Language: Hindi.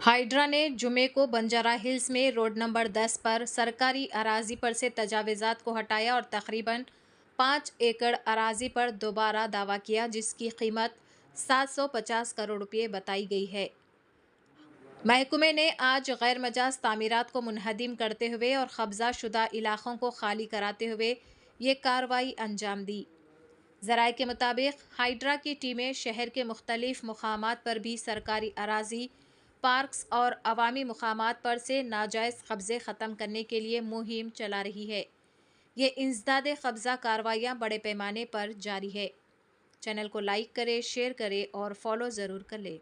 हाइड्रा ने जुमे को बंजारा हिल्स में रोड नंबर 10 पर सरकारी अराजी पर से तजावीज़ात को हटाया और तकरीबन 5 एकड़ अराजी पर दोबारा दावा किया, जिसकी कीमत 750 करोड़ रुपये बताई गई है। महकमे ने आज गैर मजाज तामीरात को मुनहदिम करते हुए और कब्जा शुदा इलाकों को खाली कराते हुए ये कार्रवाई अंजाम दी। ज़राए के मुताबिक हाइड्रा की टीमें शहर के मुख्तलिफ मुकामात पर भी सरकारी अराजी, पार्क्स और अवामी मुकामात पर से नाजायज़ कब्ज़े ख़त्म करने के लिए मुहिम चला रही है। ये इंसदादे कब्ज़ा कार्रवाइयाँ बड़े पैमाने पर जारी है। चैनल को लाइक करें, शेयर करें और फॉलो ज़रूर कर लें।